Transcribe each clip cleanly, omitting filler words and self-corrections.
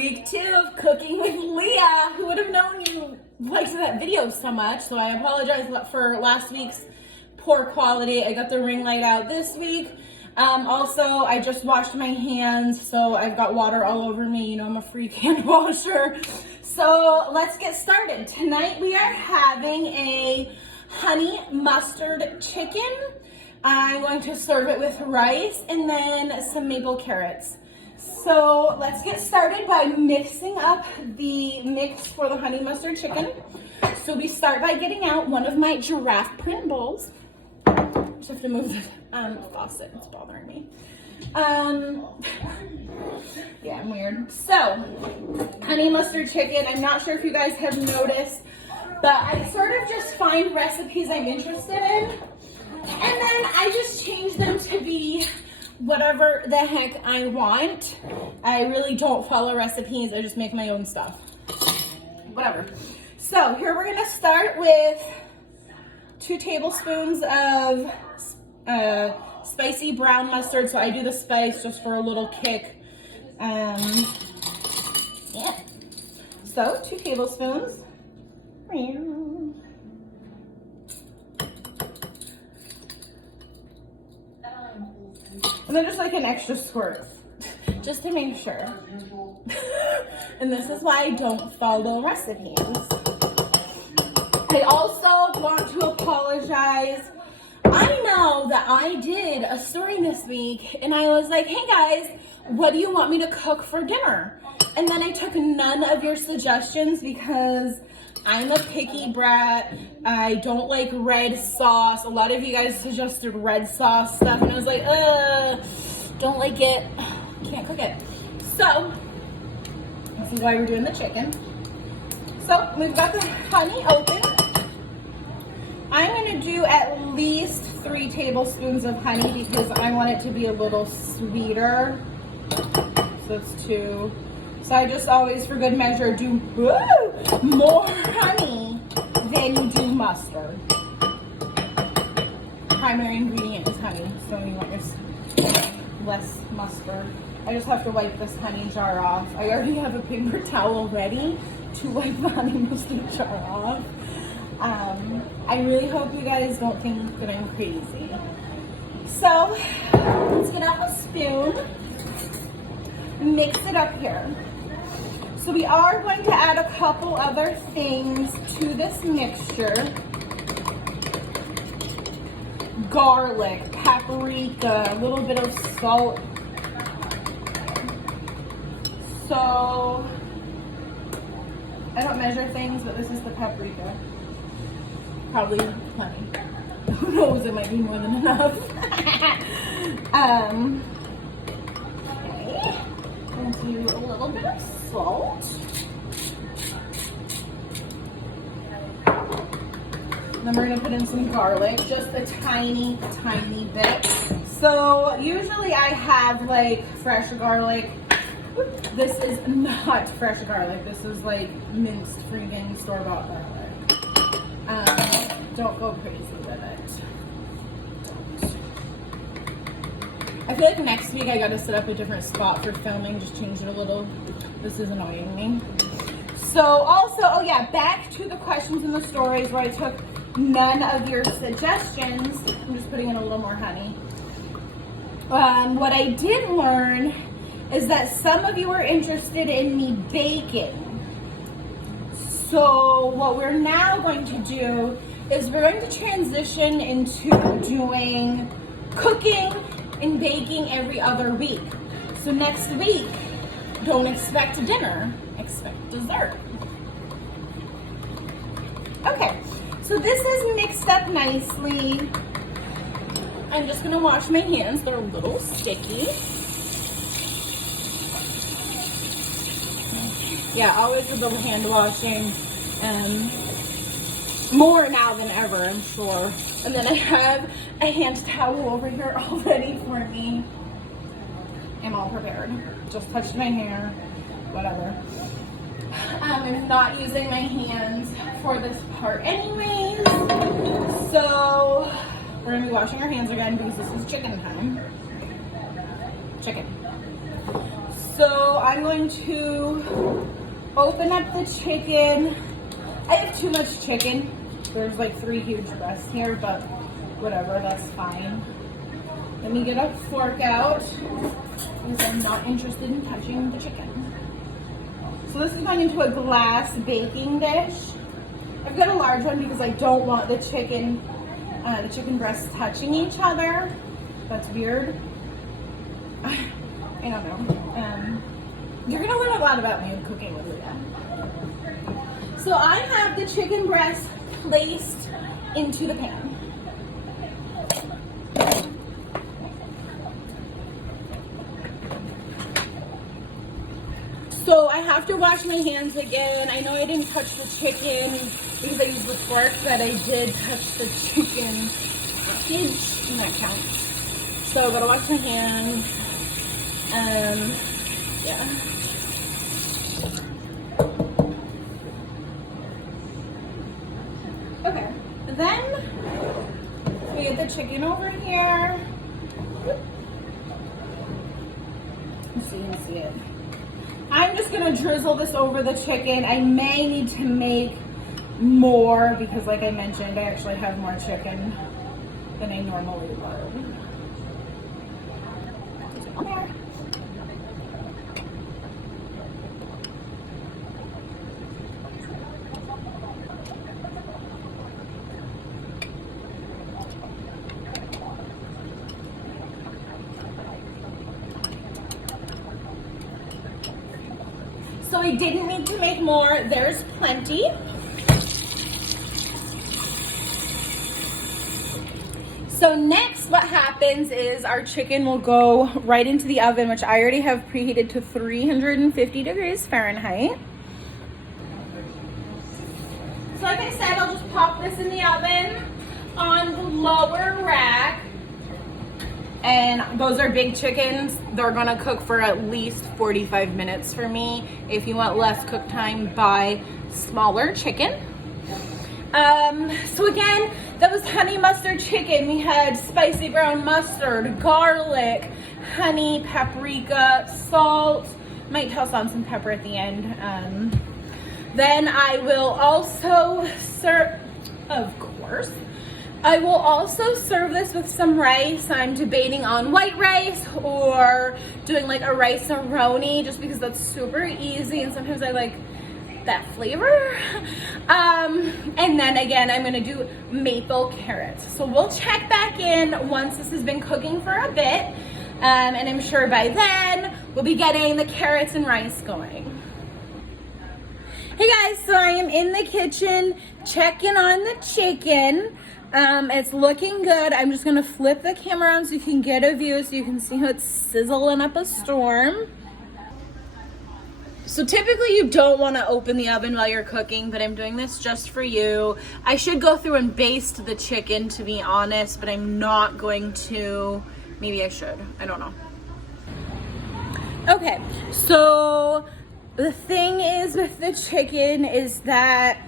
Week 2 of Cooking with Leah. Who would have known you liked that video so much? So I apologize for last week's poor quality. I got the ring light out this week. Also, I just washed my hands, so I've got water all over me. You know, I'm a freak hand washer. So let's get started. Tonight we are having a honey mustard chicken. I'm going to serve it with rice and then some maple carrots. So let's get started by mixing up the mix for the honey mustard chicken. So we start by getting out one of my giraffe print bowls. Just have to move the faucet, it's bothering me. Yeah, I'm weird. So, honey mustard chicken, I'm not sure if you guys have noticed, but I sort of just find recipes I'm interested in, and then I just change them to be whatever the heck I want. I really don't follow recipes, I just make my own stuff. Whatever. So here we're gonna start with 2 tablespoons of spicy brown mustard. So I do the spice just for a little kick. Yeah. So 2 tablespoons. And then just like an extra squirt, just to make sure. And this is why I don't follow recipes. I also want to apologize. I know that I did a story this week and I was like, hey guys, what do you want me to cook for dinner? And then I took none of your suggestions because I'm a picky brat. I don't like red sauce. A lot of you guys suggested red sauce stuff and I was like, don't like it. Can't cook it. So, this is why we're doing the chicken. So, we've got the honey open. I'm gonna do at least 3 tablespoons of honey because I want it to be a little sweeter. So it's 2. So I just always, for good measure, do more honey than you do mustard. Primary ingredient is honey, so you want your less mustard. I just have to wipe this honey jar off. I already have a paper towel ready to wipe the honey mustard jar off. I really hope you guys don't think that I'm crazy. So let's get out a spoon, mix it up here. So we are going to add a couple other things to this mixture. Garlic, paprika, a little bit of salt. So, I don't measure things, but this is the paprika. Probably plenty. Who knows, it might be more than enough. Okay. And do a little bit of salt. Then we're gonna put in some garlic, just a tiny, tiny bit. So usually I have like fresh garlic. This is not fresh garlic. This is like minced freaking store-bought garlic. Don't go crazy with it. Don't. I feel like next week I gotta set up a different spot for filming, just change it a little. This is annoying me. So also, oh yeah, back to the questions in the stories where I took none of your suggestions. I'm just putting in a little more honey. What I did learn is that some of you are interested in me baking. So what we're now going to do is we're going to transition into doing cooking and baking every other week. So next week, don't expect dinner, expect dessert. Okay, so this is mixed up nicely. I'm just gonna wash my hands, they're a little sticky. Yeah, always a little hand washing, more now than ever, I'm sure. And then I have a hand towel over here all ready for me. I'm all prepared. Just touched my hair, whatever. I'm not using my hands for this part anyways. So we're gonna be washing our hands again because this is chicken time. Chicken. So I'm going to open up the chicken. I have too much chicken. There's like 3 huge breasts here, but whatever, that's fine. Let me get a fork out because I'm not interested in touching the chicken. So this is going into a glass baking dish. I've got a large one because I don't want the chicken breasts touching each other. That's weird. I don't know. You're gonna learn a lot about me in cooking with Leah. So I have the chicken breast placed into the pan. So I have to wash my hands again. I know I didn't touch the chicken because I used the fork, but I did touch the chicken package, and that counts. So I gotta wash my hands. Yeah. Okay, then we get the chicken over here. So you can see it. I'm just gonna drizzle this over the chicken. I may need to make more because, like I mentioned, I actually have more chicken than I normally would. There. So I didn't need to make more. There's plenty. So next what happens is our chicken will go right into the oven, which I already have preheated to 350 degrees Fahrenheit. So like I said, I'll just pop this in the oven on the lower rack. And those are big chickens. They're gonna cook for at least 45 minutes for me. If you want less cook time, buy smaller chicken. So again, that was honey mustard chicken. We had spicy brown mustard, garlic, honey, paprika, salt. Might toss on some pepper at the end. Then I will also serve, of course, I will also serve this with some rice. I'm debating on white rice or doing like a rice-a-roni just because that's super easy and sometimes I like that flavor. And then again, I'm gonna do maple carrots. So we'll check back in once this has been cooking for a bit. And I'm sure by then we'll be getting the carrots and rice going. Hey guys, so I am in the kitchen checking on the chicken. It's looking good. I'm just gonna flip the camera around so you can get a view so you can see how it's sizzling up a storm. So typically you don't want to open the oven while you're cooking, but I'm doing this just for you. I should go through and baste the chicken, to be honest, but I'm not going to. Maybe I should. I don't know. Okay, so the thing is with the chicken is that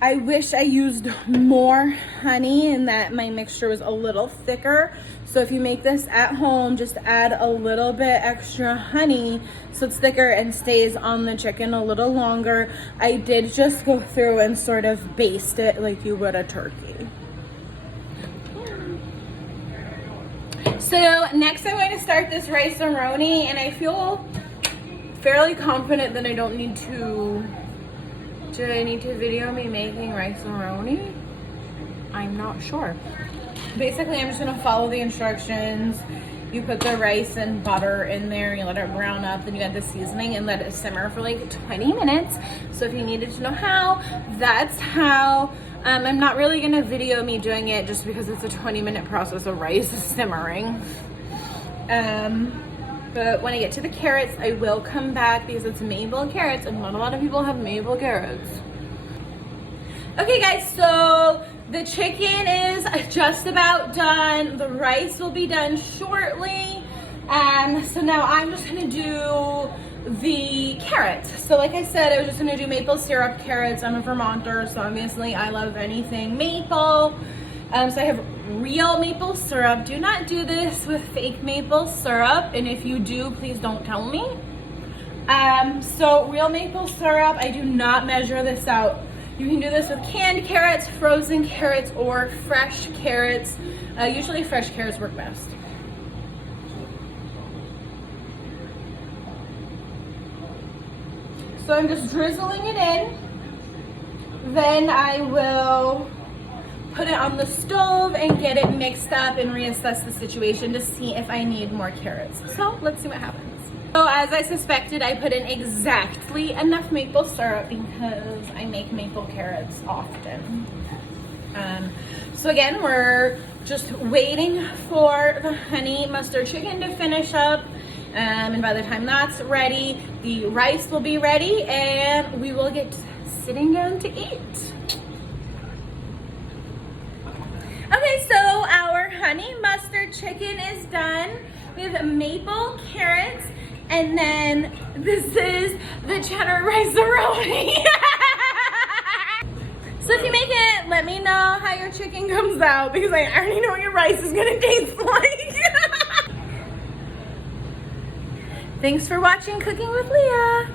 I wish I used more honey and that my mixture was a little thicker. So if you make this at home, just add a little bit extra honey so it's thicker and stays on the chicken a little longer. I did just go through and sort of baste it like you would a turkey. So next I'm going to start this rice-a-roni, and I feel fairly confident that I don't need to. Do I need to video me making rice-a-roni? I'm not sure. Basically, I'm just gonna follow the instructions. You put the rice and butter in there, you let it brown up, then you add the seasoning and let it simmer for like 20 minutes. So if you needed to know how, that's how. I'm not really gonna video me doing it just because it's a 20-minute process of rice simmering. But when I get to the carrots, I will come back because it's maple carrots and not a lot of people have maple carrots. Okay guys, so the chicken is just about done. The rice will be done shortly. So now I'm just gonna do the carrots. So like I said, I was just gonna do maple syrup carrots. I'm a Vermonter, so obviously I love anything maple. So I have real maple syrup. Do not do this with fake maple syrup, and if you do, please don't tell me. So real maple syrup, I do not measure this out. You can do this with canned carrots, frozen carrots, or fresh carrots. Usually fresh carrots work best. So I'm just drizzling it in. Then I will put it on the stove and get it mixed up and reassess the situation to see if I need more carrots. So let's see what happens. So as I suspected, I put in exactly enough maple syrup because I make maple carrots often. So again, we're just waiting for the honey mustard chicken to finish up. And by the time that's ready, the rice will be ready and we will get sitting down to eat. Okay, so our honey mustard chicken is done. We have maple carrots, and then this is the cheddar rice-a-roni. So if you make it, let me know how your chicken comes out because I already know what your rice is gonna taste like. Thanks for watching Cooking with Leah.